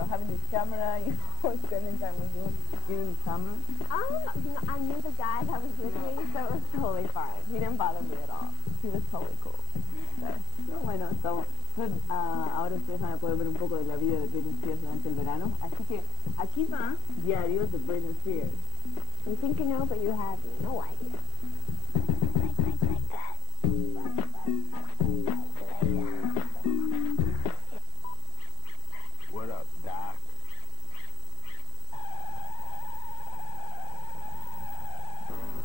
know, having this camera, you know, spending time with you during the summer? You know, I knew the guy that was with me, so it was totally fine. He didn't bother me at all. He was totally cool. So. No, bueno, ahora ustedes van a poder ver un poco de la vida de Britney Spears durante el verano. Así que aquí va Diarios de Britney Spears. You think you know, but you have no idea. What up, Doc?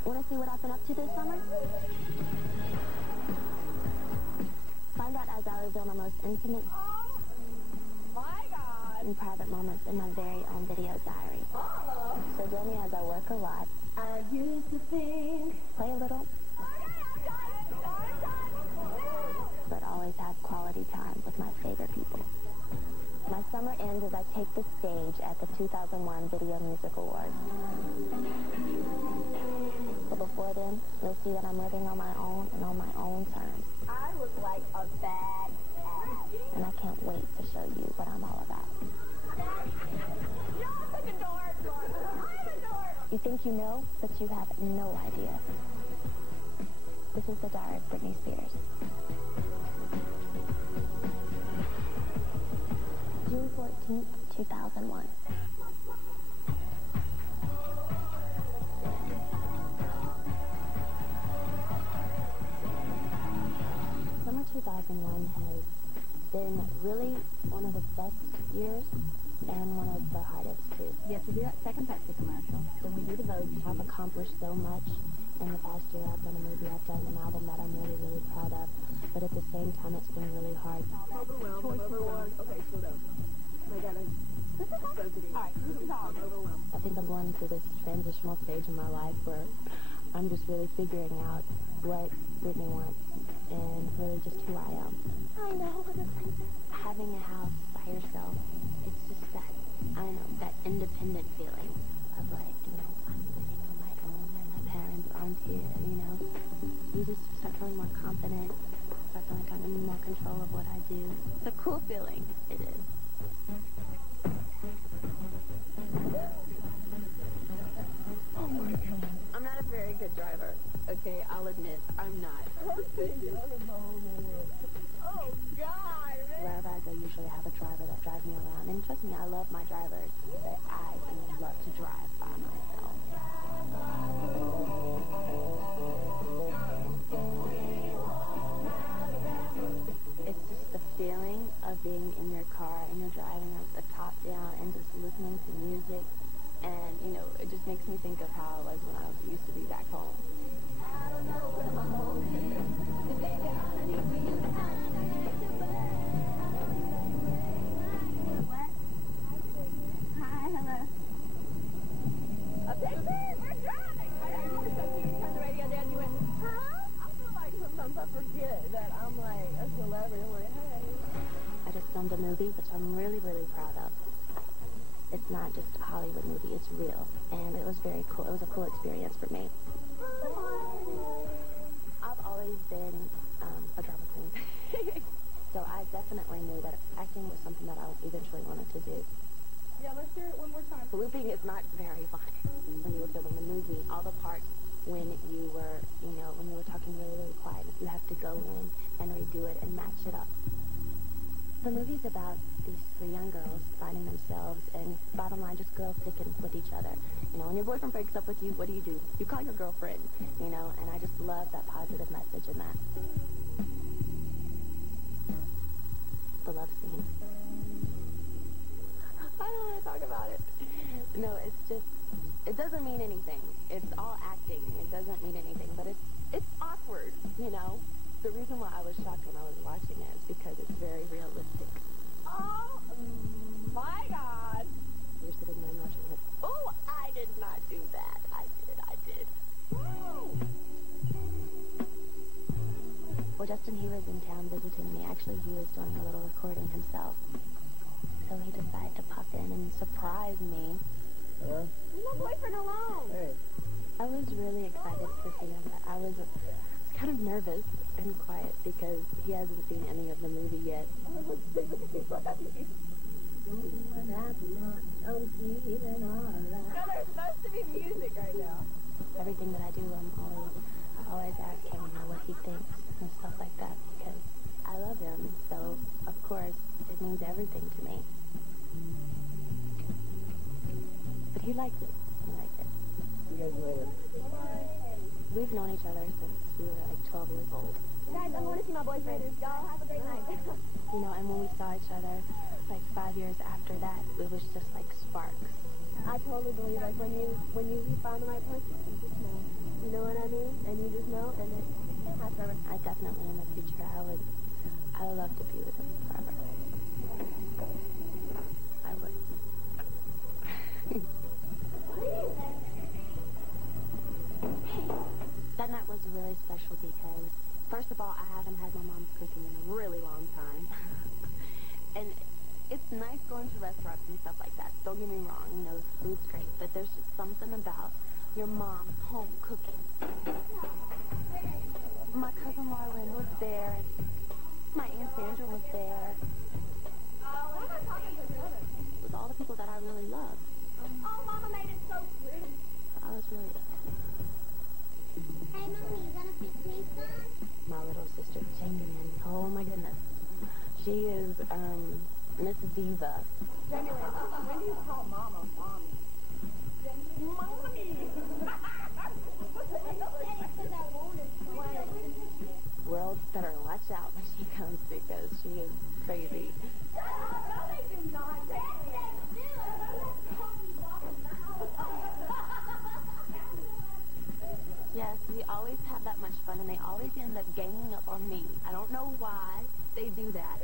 Want to see what I've been up to this summer? Find out as I reveal my most intimate and private moments in my very own video diary. So join me as I work a lot. I used to think. Play a little. But always have quality time with my favorite people. My summer ends as I take the stage at the 2001 Video Music Awards. But before then, you'll see that I'm living on my own and on my own terms. I look like a bad ass. And I can't wait to show you what I'm all about. You're such a dork. I'm a dork. You think you know, but you have no idea. This is the Diary of Britney Spears. June 14th, 2001. Summer 2001 has been really one of the best years and one of the hardest, too. Yes, we do that second Pepsi commercial. When we do the Vogue, I've accomplished so much. In the past year, I've done a movie, I've done an album that I'm really, really proud of. But at the same time, it's been really hard. Overwhelmed. Okay, slow down. I gotta... This is all. Alright, this is all. Overwhelmed. I think I'm going through this transitional stage in my life where I'm just really figuring out what Britney wants and really just who I am. I know. Having a house by yourself, it's just that, I don't know, that independent feeling of like, you know, I'm living on my own and my parents aren't here, you know. You just start feeling more confident, start feeling kind of more control of what I do. It's a cool feeling. It is. Oh my God. I'm not a very good driver, okay? I'll admit, I'm not. Oh God, man. Wherever I go, usually I have a driver that drives me around. And trust me, I love my drivers, but I love to drive by myself. It's just the feeling of being in your car and you're driving the top down and just listening to music. And, you know, it just makes me think of how I was when I used to be back home. What? Hi, hello. We're driving. You turn the radio down, you went, huh? I feel like sometimes I forget that I'm like a celebrity. I'm like, hey. I just filmed a movie, which I'm really, really proud of. It's not just a Hollywood movie, it's real. And it was very cool. It was a cool experience for me. I've always been a drama queen. So I definitely knew that acting was something that I eventually wanted to do. Yeah, let's hear it one more time. Looping is not very fun. When you were filming the movie, all the parts when you were, you know, when you were talking really, really quiet, you have to go in and redo it and match it up. The movie's about these three young girls finding themselves, and bottom line, just girls sticking with each other. You know, when your boyfriend breaks up with you, what do? You call your girlfriend, you know, and I just love that positive message in that. The love scene. I don't want to talk about it. No, it's just, it doesn't mean anything. It's all acting. It doesn't mean anything, but it's awkward, you know. The reason why I was shocked when I was watching it is because it's very realistic. Oh, my God. You're sitting there and watching like, oh, I did not do that. I did. Well, Justin, he was in town visiting me. Actually, he was doing a little recording himself. So he decided to pop in and surprise me. Leave my boyfriend alone. Hey. I was really excited to see him, but I was kind of nervous and quiet because he hasn't seen any of the movie yet. What happened? he liked it. He liked it. See you guys later. We've known each other since we were like 12 years old. Guys, I'm going to see my boyfriend. Y'all have a great night. You know, and when we saw each other, like 5 years after that, it was just like sparks. I totally believe, like, when you found the right person, you just know. You know what I mean? And you just know, and it can't last forever. I definitely, in the future, I would love to be with him forever. I would. That night was really special because, first of all, I haven't had my mom's cooking in a really long time. And it's nice going to restaurants and stuff like that. Don't get me wrong, you know, food's great. But there's just something about your mom's home cooking. My cousin Marlon was there. And my Aunt Sandra was there. With all the people that I really loved. Oh, Mama made it so pretty. I was really... Hey, Mommy, you gonna fix me some? My little sister, Jamie, oh my goodness. She is, Miss Diva. Genuine. When do you call Mama Mommy? Mommy! World better watch out when she comes because she is crazy. Yes, we always have that much fun, and they always end up ganging up on me. I don't know why they do that.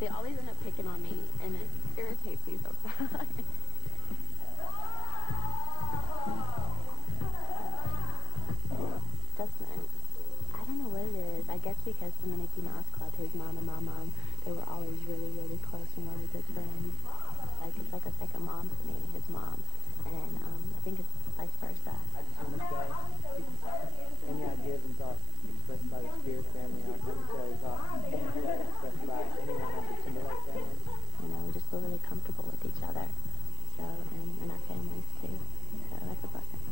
They always end up picking on me, and it irritates me sometimes. I don't know what it is. I guess because from the Mickey Mouse Club, his mom and my mom, they were always really, really close and really good friends. Like, it's like a second mom to me, his mom. And I think it's vice versa. I just want to say, any ideas and thoughts expressed by the Spears family aren't necessarily thoughts expressed by anyone of the Timberlake family. You know, we just feel really comfortable with each other. So, and our families too. So that's a blessing.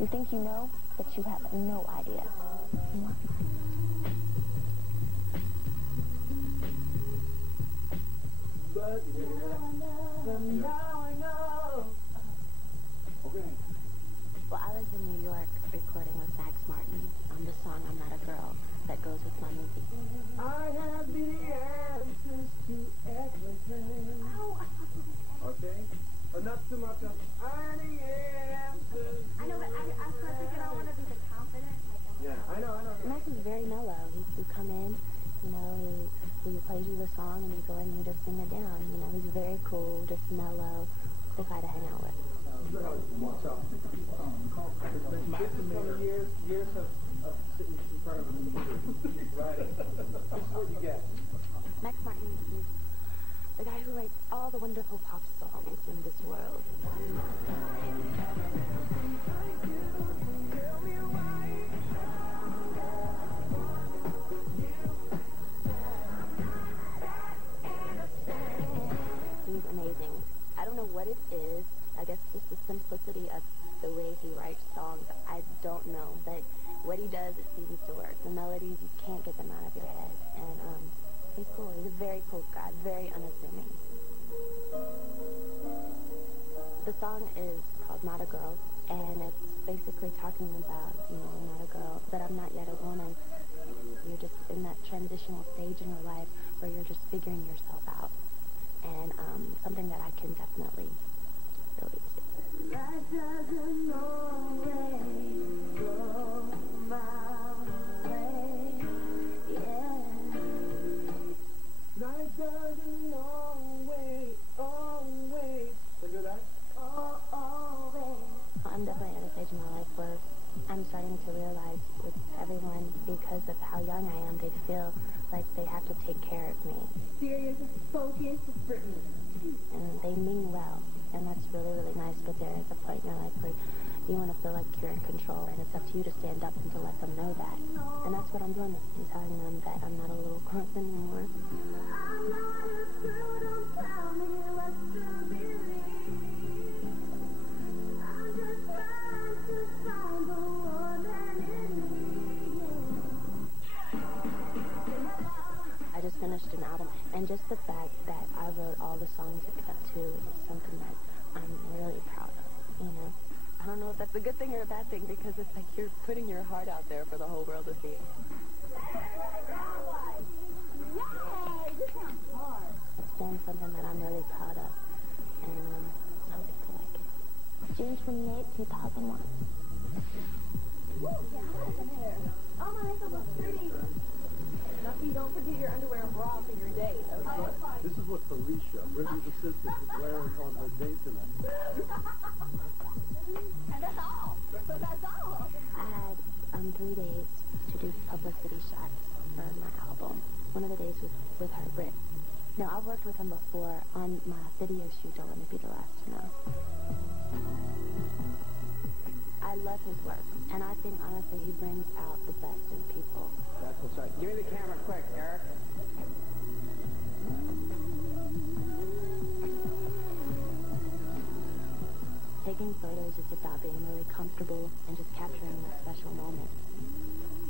You think you know, but you have no idea. But now I know. Okay. Well, I was in New York recording with Max Martin on the song I'm Not a Girl that goes with my movie. I have the answers to everything. Okay? But not too much of any answers. I know, but I start thinking I want to be the confident. Yeah, I know. Max is very mellow. You come in, you know, he plays you the song and you go in and you just sing it down. You know, he's very cool, just mellow, cool guy to hang out with. This is from years of sitting in front of a computer, writing. This is what you get. Max Martin is the guy who writes all the wonderful pop songs in this world. He's amazing. I don't know what it is. I guess just the simplicity of the way he writes songs. I don't know, but what he does, it seems to work. The melodies, you can't get them out of your head. And he's cool. He's a very cool guy, very unassuming. The song is called Not a Girl, and it's basically talking about, you know, I'm not a girl, but I'm not yet a woman. You're just in that transitional stage in your life where you're just figuring yourself out. And something that I can definitely relate to. Life doesn't always go my way, yeah. Life doesn't always. Look at that. I'm definitely at a stage in my life where I'm starting to realize with everyone, because of how young I am, they feel like they have to take care of me. Serious, focused, And they mean well, and that's really, really nice, but there is a point in your life where you want to feel like you're in control, and it's up to you to stand up and to let them know that. And that's what I'm doing. I'm telling them that I'm not a little girl anymore. I'm not a girl, don't tell me what to believe. I'm just trying to find just the fact that I wrote all the songs except 2 is something that I'm really proud of, you know? I don't know if that's a good thing or a bad thing, because it's like you're putting your heart out there for the whole world to see. It's been something that I'm really proud of, and I hope people like it. June 28, 2001. Oh, my ankle looks pretty. Nuffy, don't forget your underwear and bra for your date, okay? This is what Felicia, Brittany's assistant, is wearing on her date tonight. And that's all. So that's all. I had 3 days to do publicity shots for my album. One of the days was with her, Britt. Now, I've worked with him before on my video shoot. Don't let me be the last to know. I love his work, and I think, honestly, he brings out the best in people. That's what's right. Give me the camera quick, Eric. Taking photos is about being really comfortable and just capturing that special moment.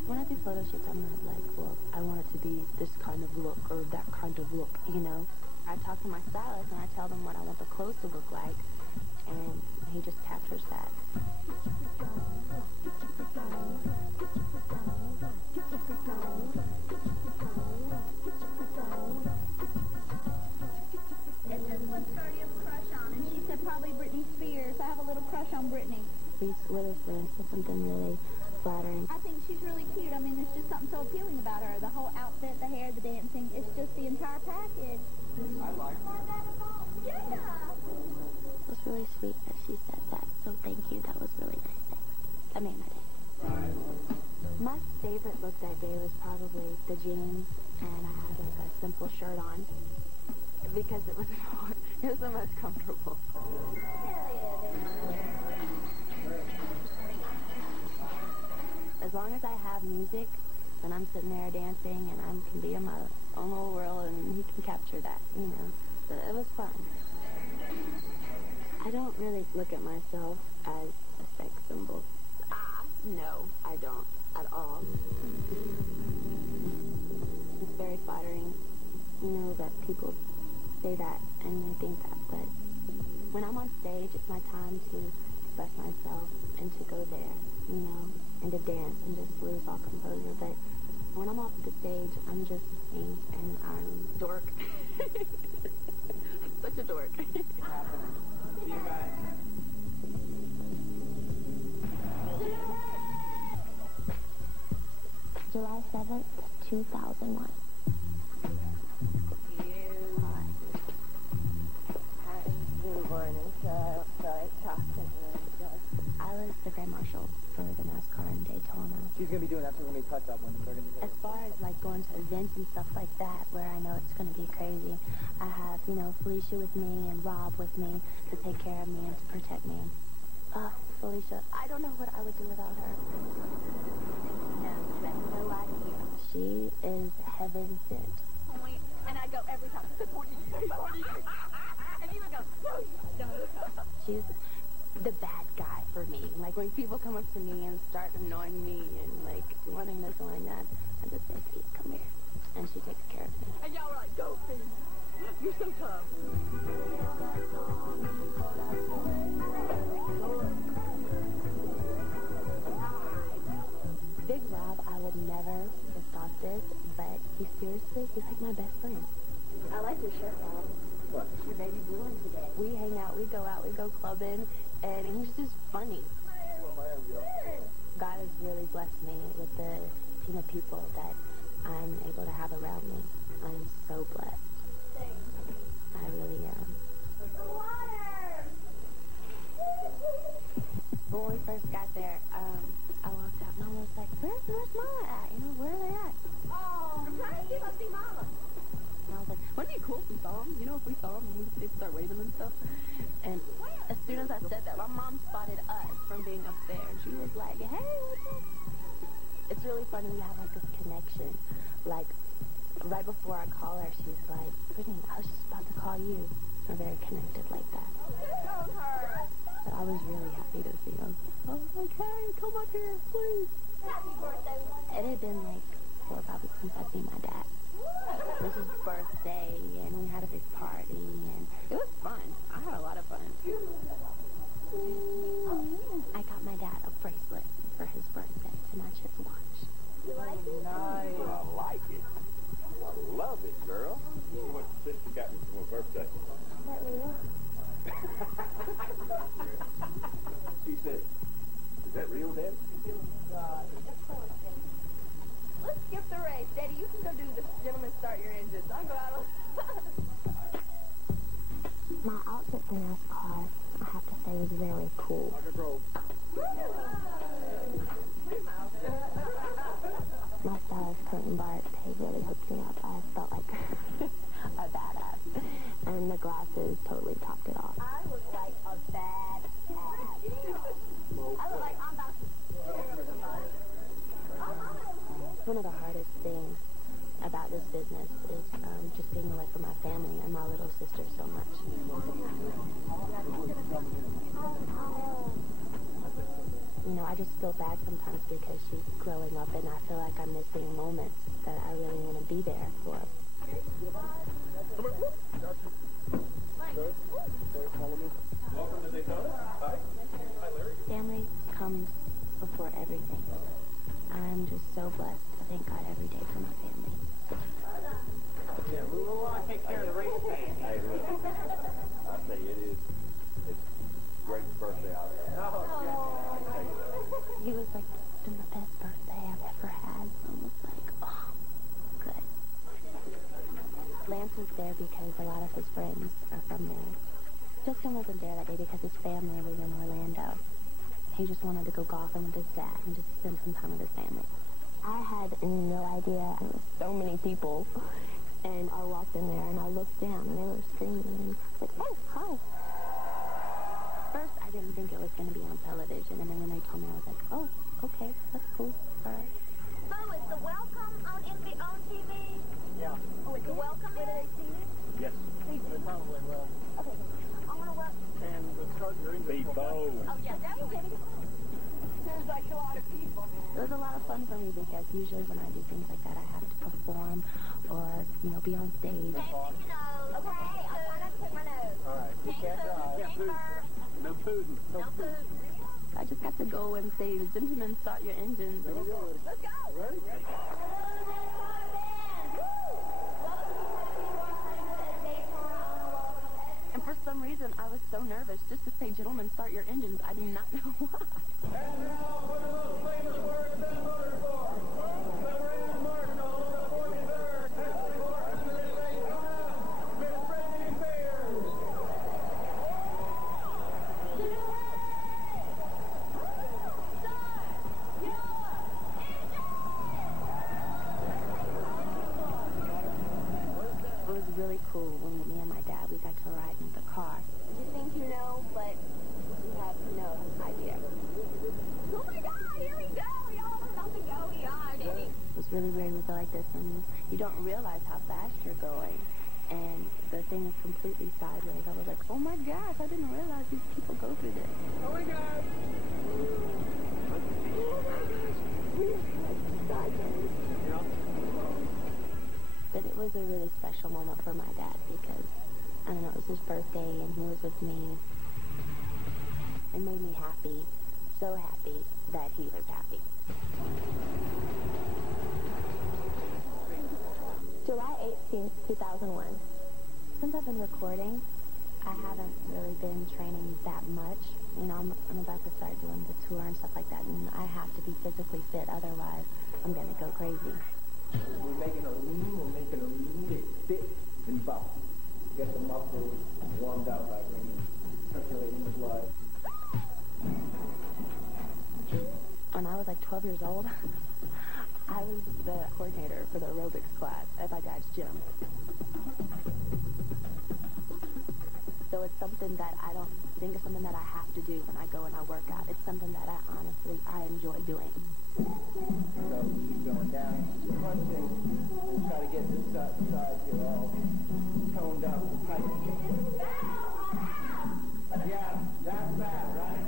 When I do photo shoots, I'm not like, well, I want it to be this kind of look or that kind of look, you know? I talk to my stylist and I tell them what I want the clothes to look like, and he just captures that. This is what Scotty has a crush on, and she said probably Britney Spears. I have a little crush on Britney. Reese Witherspoon said something really flattering. I think she's really cute. I mean, there's just something so appealing about her. The whole outfit, the hair, the dancing. It's just the entire package. I like her. Yeah. It was really sweet that she said that, so thank you. That was really nice. Thanks. That made my day. My favorite look that day was probably the jeans, and I had like a simple shirt on because it was the most comfortable. As long as I have music, then I'm sitting there dancing, and I can be in my own little world, and he can capture that, you know. So it was fun. I don't really look at myself as a sex symbol. No, I don't at all. It's very flattering, you know, that people say that and they think that, but when I'm on stage, it's my time to express myself and to go there, you know, and to dance and just lose all composure. But when I'm off the stage, I'm just me, and I'm a dork. Such a dork. See you guys. July 7th, 2001. Good morning, so I don't feel like talking. I was the Grand Marshal for the NASCAR in Daytona. She's going to be doing that, so we're going to be touch up when they're going to be As far as like going to events and stuff like that, where I know it's going to be crazy, I have, you know, Felicia with me and Rob with me to take care of me and to protect me. Felicia, I don't know what I would do without her. No, you have no idea. She is heaven sent. And I go every time. And you would go, no, you don't. She's the bad guy for me. Like, when people come up to me and start annoying me and, like, wanting this and wanting that, I just say, Pete, come here. And she takes care of me. And y'all were like, go, Pete. You're so tough. Big Rob, I would never have thought this, but he's like my best friend. I like your shirt, Rob. What? Your baby blue one today. We hang out, we go clubbing, and he's just funny. God has really blessed me with the team of people that I'm able to have around me. I am so blessed. I really am. When we first got there, I walked out and I was like, where's Mama at? You know, where are they at? Oh, I'm trying to see if I see Mama. And I was like, wouldn't it be cool if we saw him? You know, if we saw him and we could start waving and stuff. And as soon as I said that, my mom spotted us from being up there. And she was like, hey, what's up? It's really funny. We have like a connection. Like, right before I call her, she's like, Brittany, I was just about to call you. We're very connected like that. But I was really happy to see him. I was like, hey, come up here, please. Happy birthday. It had been like 4 or 5 weeks since I'd seen my dad. It was his birthday, and we had a big party, and it was fun. I had a lot of fun. I got my dad a bracelet for his birthday to match his watch. You like it? Nice. I like it. I love it, girl. What sister got me for my birthday? Is that real? She said, is that real, Dad? Let's skip the race. Daddy, you can go do the gentleman start your engines. I'll go out. My outfit for NASCAR, I have to say, was very cool. My stylist, Curtin Bart, he really hooked me up. I felt like a badass. And the glasses totally topped it off. I look like a bad ass. I look like I'm about to scare somebody. One of the hardest things about this business is just being away from my family and my little sister so much. You know, I just feel bad sometimes because she's growing up and I feel like I'm missing moments that I really want to be there for. Welcome to Daytona. Hi. Hi, Larry. Family comes before everything. I'm just so blessed. I thank God every day for my family. Yeah, we will take care of the race pain. Hey, look. I tell you, it's great birthday out there. I tell you that. He was like the best birthday I've ever had. I was like, oh, good. Lance was there because a lot of his friends are from there. Justin wasn't there that day because his family was in Orlando. He just wanted to go golfing with his dad and just spend some time with his family. I had no idea. There were so many people. And I walked in there and I looked down and they were screaming and I was like, oh, hi. First, I didn't think it was going to be on television. And then when they told me, I was like, oh, okay, that's cool. All right. So is the welcome on TV? Yeah. Oh, is the welcome in it? Yes. They probably will. Okay. I want to welcome. And the start your English. Bevo. Oh, yeah, that was it. Seems like a lot of people. It was a lot of fun for me because usually when I do things like that, I have to perform or, you know, be on stage. Okay, I'll try not to pick my nose. All right. You can't drive. No pudding. No food. I just got to go and say, gentlemen, start your engines. Let's go. Ready? And for some reason, I was so nervous just to say, gentlemen, start your engines. I do not know why. And now for the most famous words in motorsport, the Grand Marshal of the 43rd Texas Horsemen in Daytona, Miss Brittany Spears. It was really cool when me and my dad, we got to ride in the car. You think you know, but you have no idea. Oh my God, here we go. Y'all are about to go beyond. It was really weird. We go like this, and you don't realize how fast you're going. And the thing is completely sideways. I was like, oh my gosh, I didn't realize these people go through this. Oh my God. But it was a really special moment for my dad because, I don't know, it was his birthday and he was with me. It made me happy, so happy that he was happy. July 18th, 2001. Since I've been recording, I haven't really been training that much. You know, I'm about to start doing the tour and stuff like that, and I have to be physically fit, otherwise I'm going to go crazy. We're making a lean, we're making a lean that's fit and bounce. Get the muscles warmed up by bringing circulating the blood. When I was like 12 years old, I was the coordinator for the aerobics class at my dad's gym. So it's something that I don't think is something that I have to do when I go and I work out. It's something that I enjoy doing. So keep going down, keep crunching, and try to get this side to side here all toned up and tight. Yeah, that's that, right?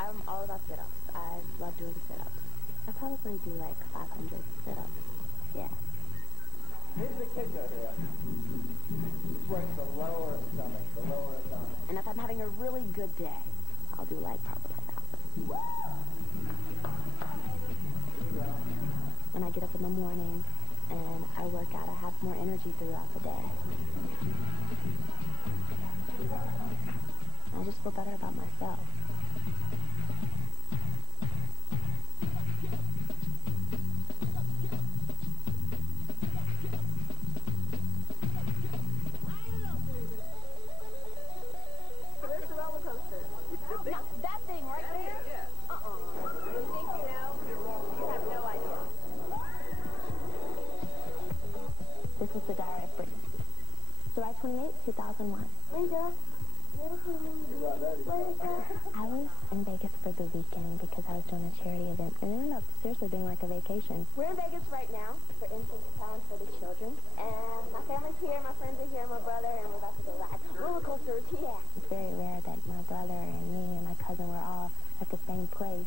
I'm all about sit-ups. I love doing probably do like 500 sit-ups. Yeah. Here's the kicker here. This works the lower stomach, And if I'm having a really good day, I'll do like probably 1,000. When I get up in the morning and I work out, I have more energy throughout the day. I just feel better about myself. Where's the roller coaster? Now, that thing right there? You think you know? You have no idea. This is the diary of Brittany. July 28, 2001. Linda, I was in Vegas for the weekend because I was doing a charity event, and it ended up seriously being like a vacation. we're in Vegas right now for Infant Talent for the Children. And my family's here, my friends are here, my brother, and we're about to go ride roller coasters. Yeah. It's very rare that my brother and me and my cousin were all at the same place.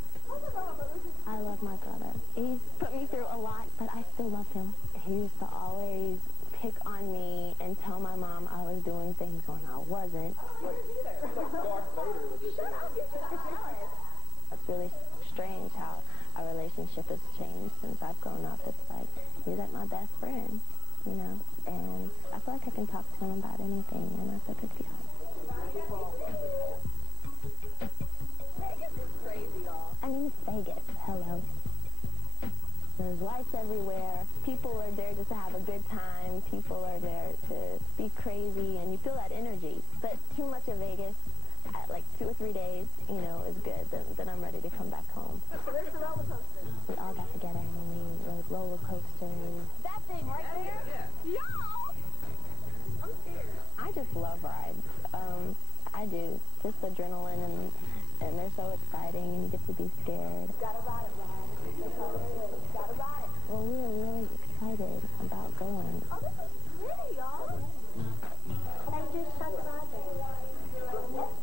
I love my brother. He's put me through a lot, but I still love him. He used to always pick on me and tell my mom I was doing things when I wasn't. It's like Darth Vader with this. It's really strange how our relationship has changed since I've grown up. It's like, he's like my best friend, you know, and I feel like I can talk to him about anything, and that's a good feeling. Vegas is crazy, y'all. I mean, it's Vegas. Hello. There's lights everywhere. People are there just to have a good time. People are there to be crazy, and you feel that energy. But too much of Vegas, at like 2 or 3 days, you know, is good. Then I'm ready to come back home. Where's the roller coaster? We all got together and we rode roller coasters. That thing right there? Y'all! I'm scared. I just love rides. I do. Just adrenaline, and they're so exciting, and you get to be scared. Gotta ride it, Ryan. That's all it is. Gotta ride it. Well, we were really excited about going. Oh, this is pretty, y'all. I just had to ride there.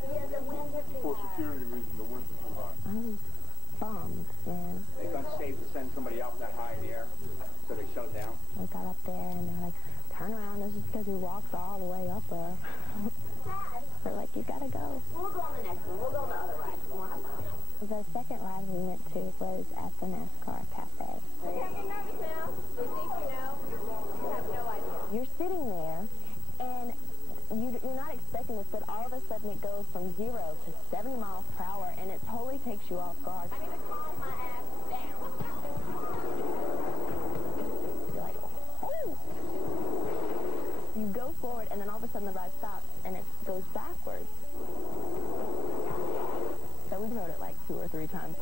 Yeah, the winds are too For high. security reasons, the winds are too high. I was bummed, man. It's unsafe to send somebody out that high in the air, so they shut it down. We got up there, and they're like, turn around. This is because we walked all the way up there. They're like, you gotta go. We'll go on the next one. We'll go on the other ride. We won't have time. The second ride we went to was at the NASCAR Cafe. Okay, I'm getting nervous now. You think you know? You have no idea. You're sitting there, and you're not expecting this, but all of a sudden it goes from 0 to 70 miles per hour, and it totally takes you off guard. I need to calm my ass down. You're like, oh! You go forward, and then all of a sudden the ride stops, and it goes backwards. So we rode it like 2 or 3 times.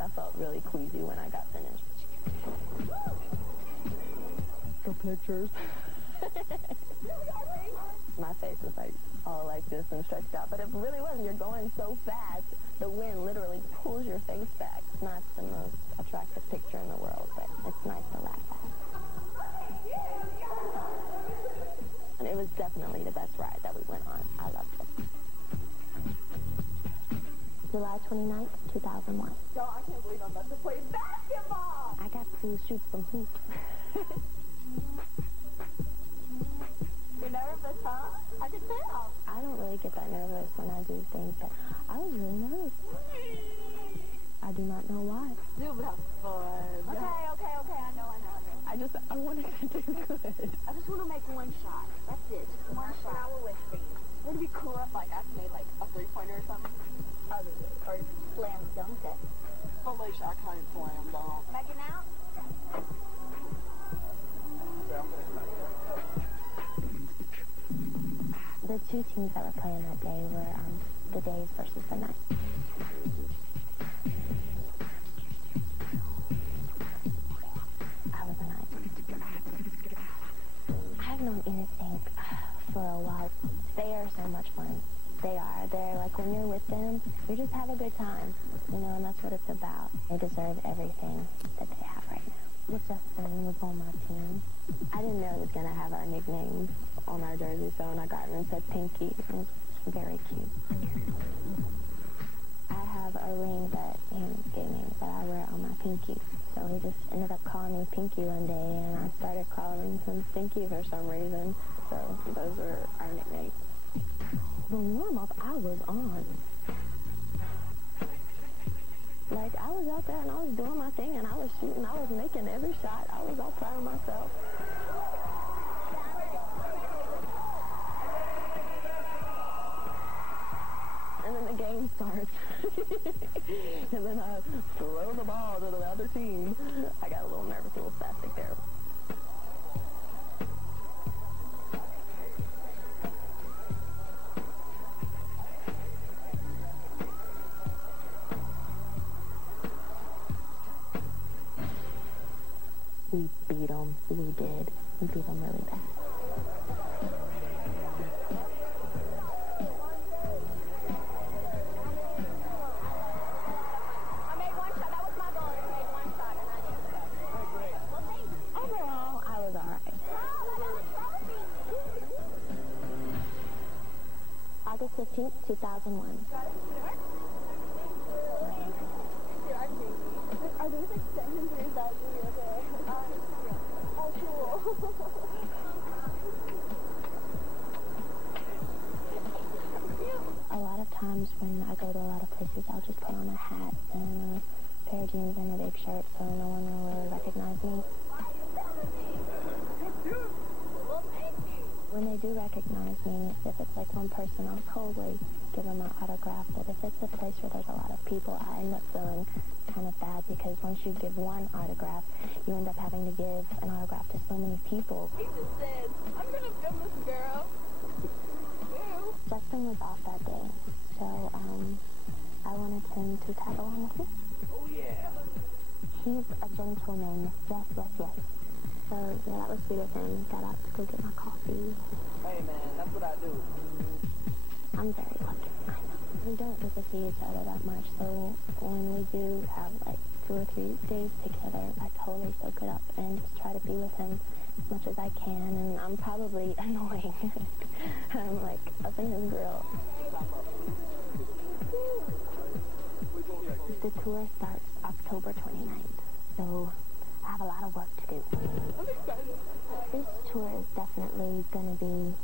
I felt really queasy when I got finished. For pictures. My face was like all like this and stretched out, but it really wasn't. You're going so fast, the wind literally pulls your face back. It's not the most attractive picture in the world, but it's nice to laugh at. And it was definitely the best ride that we went on. I loved it. July 29th, 2001. Y'all, I can't believe I'm about to play basketball. I got to shoot some hoops. You're nervous, huh? I can tell. I don't really get that nervous when I do things, but I was really nervous. I do not know why. Super fun. Okay, I know. I wanted to do good. I just want to make one shot. That's it. Just one shot. I will wish for you. Wouldn't it be cool if, like, I made, like, a three-pointer or something? Or slam dunk it. Felicia, I can't slam dunk. Making out? The 2 teams that were playing that day were the days versus the nights. I was a night. I've known NSYNC for a while. They are so much fun. They are. They're like, when you're with them, you just have a good time, you know, and that's what it's about. They deserve everything that they have right now. Justin was on my team. I didn't know he was going to have our nicknames on our jersey, so when I got him and said Pinky, it was very cute. I have a ring that he gave me that I wear on my pinky. So he just ended up calling me Pinky one day, and I started calling him Stinky for some reason. So those were our nicknames. The warm-up I was on. Like, I was out there and I was doing my thing and I was shooting. I was making every shot. I was all proud of myself. And then the game starts. And then I throw the ball to the other team. I got a little nervous, a little spastic there. We beat them. We did. We beat them really bad. I made one shot. That was my goal. I made one shot, and I didn't go. Well, thanks. Overall, I was all right. August 15th, 2001. Are these extensions or is that really okay? Oh, cool. A lot of times when I go to a lot of places, I'll just put on a hat and a pair of jeans and a big shirt so no one will really recognize me. When they do recognize me, if it's like one person, I'll totally give them an autograph. But if it's a place where there's a lot of people, I end up feeling kind of bad because once you give one autograph, you end up having to give an autograph to so many people. He just said, I'm going to film this girl. Ew. Justin was off that day, so I wanted him to tag along with me. Oh, yeah. He's a gentleman. Yes, yes, yes. So, yeah, that was sweet of him. Got up to go get my coffee. Hey, man, that's what I do. I'm very lucky. I know. We don't get to see each other that much, so when we do have, like, 2 or 3 days together, I totally soak it up and just try to be with him as much as I can, and I'm probably annoying. I'm, like, up in his grill. The tour starts October 29th, so I have a lot of work to do. I'm excited. This tour is definitely going to be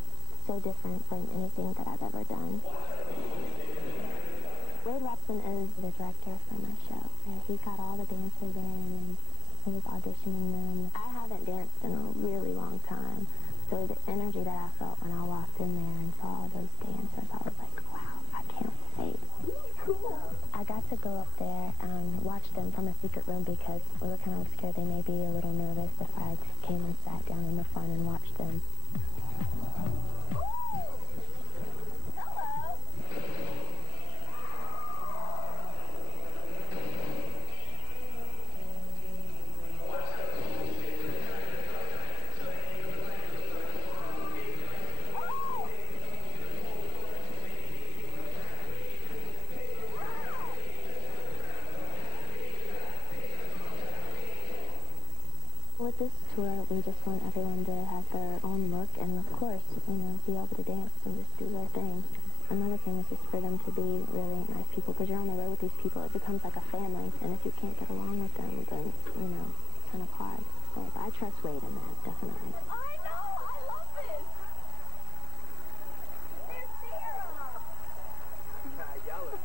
so different from anything that I've ever done. Wade Robson is the director for my show. He got all the dancers in and he was auditioning them. I haven't danced in a really long time, so the energy that I felt when I walked in there and saw all those dancers, I was like, wow, I can't wait. I got to go up there and watch them from a secret room because we were kind of scared they may be a little nervous if I came and sat down in the front and watched them. With this tour, we just want everyone to have their own look and, of course, you know, be able to dance and just do their thing. Another thing is just for them to be really nice people, because you're on the road with these people. It becomes like a family, and if you can't get along with them, then, you know, it's kind of hard. So I trust Wade in that, definitely. I know! I love this! There's serum! Y'all are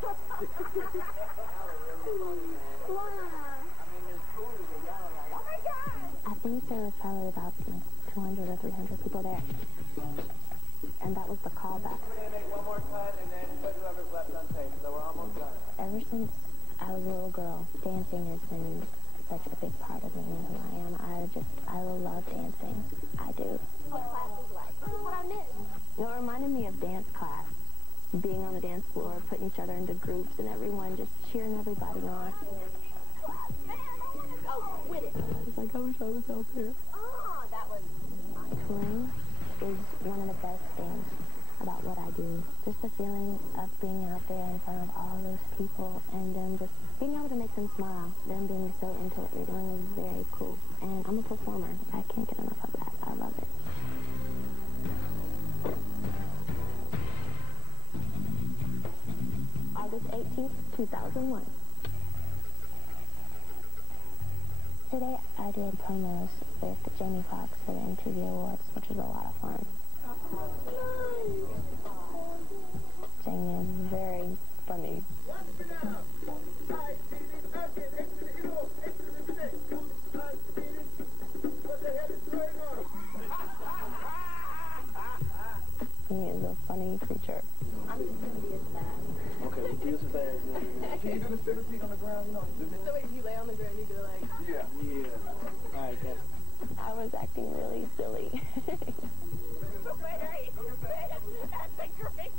really funny, man. Wow! I mean, it's cool because y'all are like, Oh my god! I think there was probably about like 200 or 300 people there. And that was the callback. we're going to make one more cut and then put whoever's left on tape, so we're almost done. Ever since I was a little girl, dancing has been such a big part of me and who I am. I love dancing. I do. What class was like? This is what I missed. It reminded me of dance class. Being on the dance floor, putting each other into groups, and everyone just cheering everybody on. Man, I want to go with it. It's like, I wish I was out there. Oh, that was Touring is one of the best things about what I do. Just the feeling of being out there in front of all those people and then just being able to make them smile, them being so into what you're doing is very cool. And I'm a performer. I can't get enough of that. I love it. August 18th, 2001. Today I did promos with Jamie Foxx for the MTV Awards, which was a lot of fun. Jamie is very funny. He is a funny creature. I'm just going to be a stat. Okay, we'll be a spaz. Can you do the 7 feet on the ground? You know, So wait, you lay on the ground, you go like... Yeah. All right, guys. I was acting really silly. Wait, that's a great...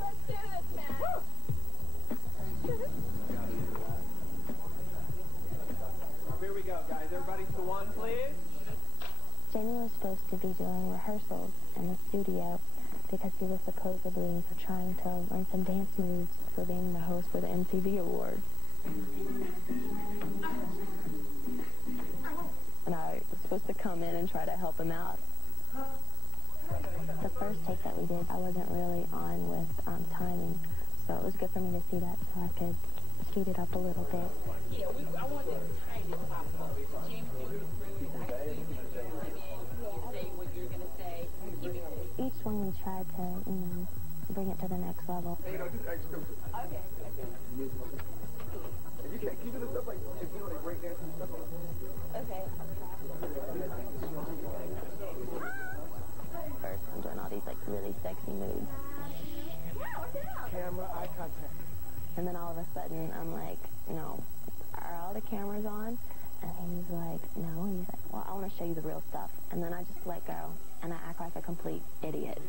Let's do this, man. Here we go, guys. Everybody to one, please. Jamie was supposed to be doing rehearsals in the studio because he was supposedly trying to learn some dance moves for being the host for the MTV Awards. And I was supposed to come in and try to help him out. The first take that we did, I wasn't really on with timing, so it was good for me to see that so I could speed it up a little bit. Yeah, I want to try this popcorn. James, say what you're going to say. Each one we tried to, bring it to the next level. Hey, just extra. Okay. And you can't keep it stuff like, if you know, they break dance and stuff like that. Okay. First, I'm doing all these, really sexy moves. Camera, eye contact. And then all of a sudden, I'm like, no, are all the cameras on? And he's like, no. And he's like, well, I want to show you the real stuff. And then I just let go, and I act like a complete idiot.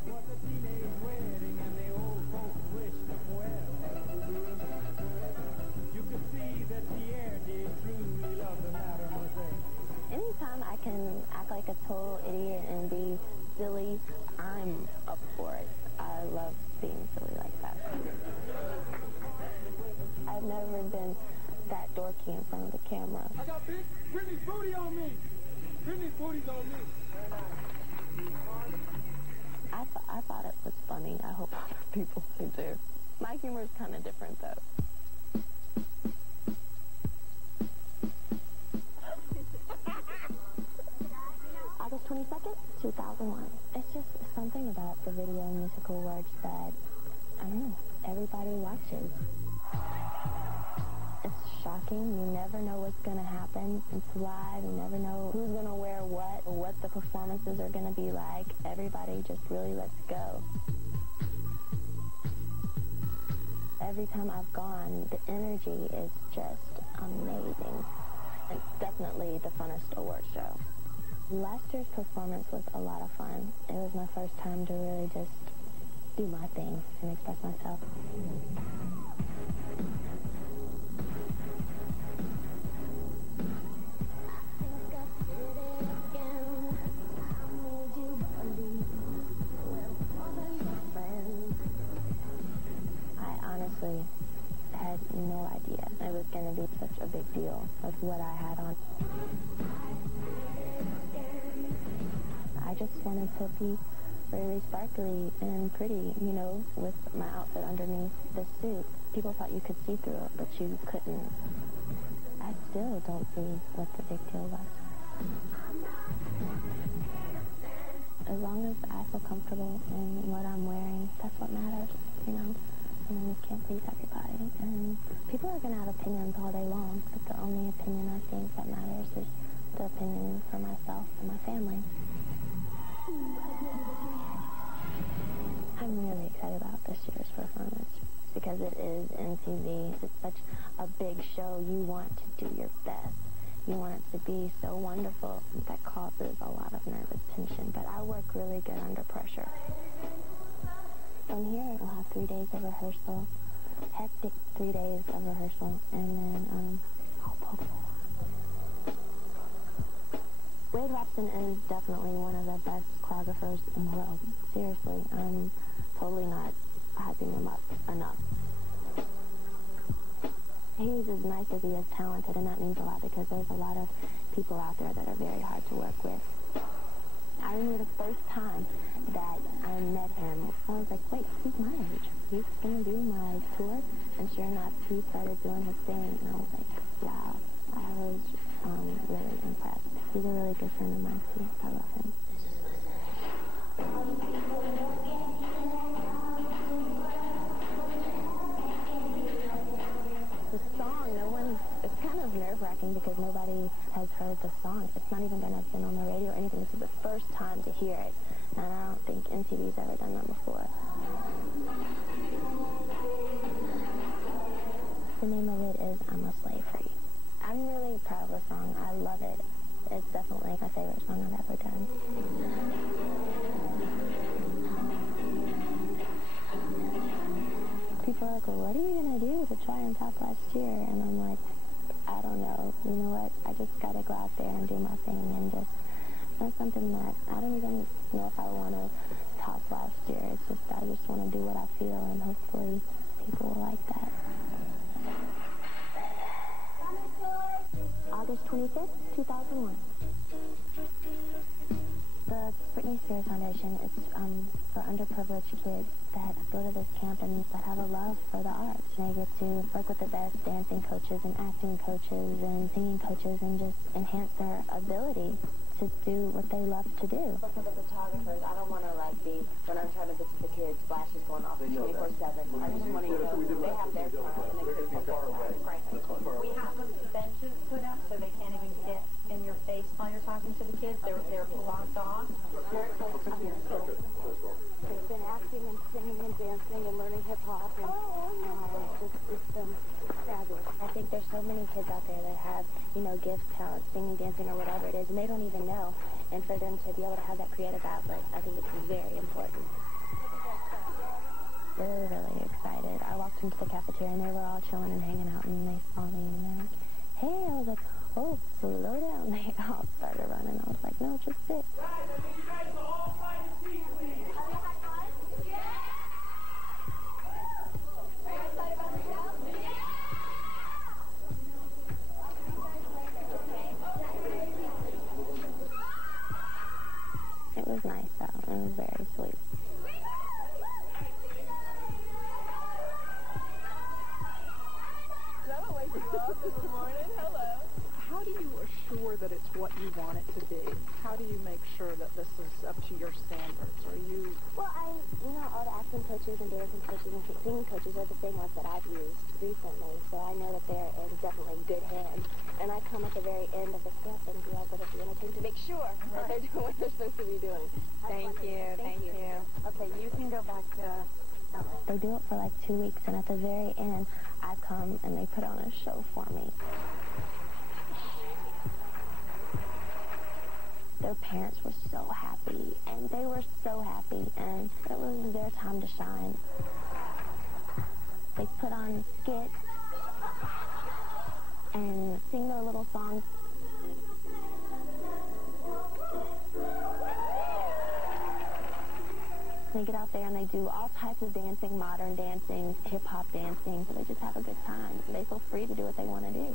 Anytime I can act like a total idiot and be silly, I'm up for it. I love being silly like that. I've never been that dorky in front of the camera. I got Brittany's booty on me. Brittany's booty's on me. I thought it was funny. I hope other people do too. My humor is kind of different though. August 22nd, 2001. It's just something about the Video Music Awards that, I don't know, everybody watches. It's shocking. You never know what's going to happen. It's live. You never know who's going to wear what, or what the performances are going to be like. Everybody just really lets go. Every time I've gone, the energy is just amazing. It's definitely the funnest award show. Last year's performance was a lot of fun. It was my first time to really just do my thing and express myself. I honestly had no idea it was going to be such a big deal with what I had on. I just wanted to be really sparkly and pretty, with my outfit underneath the suit. People thought you could see through it, but you couldn't. I still don't see what the big deal was. As long as I feel comfortable in what I'm wearing, that's what matters, And you can't please everybody. And people are going to have opinions all day long, but the only opinion I think that matters is the opinion for myself and my family. I'm really excited about this year's performance because it is MTV. It's such a big show. You want to do your best. You want it to be so wonderful. That causes a lot of nervous tension, but I work really good under pressure. From here, we'll have 3 days of rehearsal, hectic 3 days of rehearsal, and then I'll perform. Wade Robson is definitely one of the best choreographers in the world. Seriously, I'm totally not hyping him up enough. He's as nice as he is talented, and that means a lot because there's a lot of people out there that are very hard to work with. I remember the first time that I met him, I was like, wait, he's my age. He's going to do my tour. And sure enough, he started doing his thing, and I was like, wow. I was really impressed. He's a really good friend of mine, too. I love him. The song, it's kind of nerve-wracking because nobody has heard the song. It's not even going to have been on the radio or anything. This is the first time to hear it, and I don't think MTV's ever done that before. The name of it is I'm a Slave for You. I'm really proud of the song. I love it. It's definitely my favorite song I've ever done. People are like, well, what are you going to do to try and top last year? And I'm like, I don't know. You know what? I just got to go out there and do my thing and just, that's something that I don't even know if I want to top last year. It's just, I just want to do what I feel, and hopefully people will like that. August 25th, 2001. The Britney Spears Foundation is for underprivileged kids that go to this camp and that have a love for the arts. And they get to work with the best dancing coaches and acting coaches and singing coaches and just enhance their ability to do what they love to do. But for the photographers, I don't want to be, when I'm trying to visit the kids, flashes going off 24/7. I just want to know they have their time and they can far away. We have the benches put up so they can't even get in your face while you're talking to the kids. They're blocked off. They've been acting and singing and dancing and learning hip-hop, and it's been fabulous. I think there's so many kids out there that have, gifts, talent, singing, dancing, or whatever it is, and they don't even know. And for them to be able to have that creative outlet, I think it's very important. They're really excited. I walked into the cafeteria, and they were all chilling and hanging out, and they saw me, and they're like, hey, I was like, oh, slow down. They all started running. I was like, no, just sit. It was nice, though. It was very sweet. That'll wake you up in the morning. Hello. How do you assure that it's what you want it to be? How do you make sure that this is up to your standards? Are you... Well, all the acting coaches and dancing coaches and singing coaches are the same ones that I've used recently, so I know that they're in definitely good hands. And I come at the very end of the camp and do all the entertainment to make sure that they're doing what they're supposed to be doing. Thank you. Okay, you can go back to... They do it for like 2 weeks, and at the very end, I come and they put on a show for me. Their parents were so happy, and they were so happy, and it was their time to shine. They put on skits and sing their little songs. They get out there and they do all types of dancing, modern dancing, hip-hop dancing, so they just have a good time. They feel free to do what they want to do.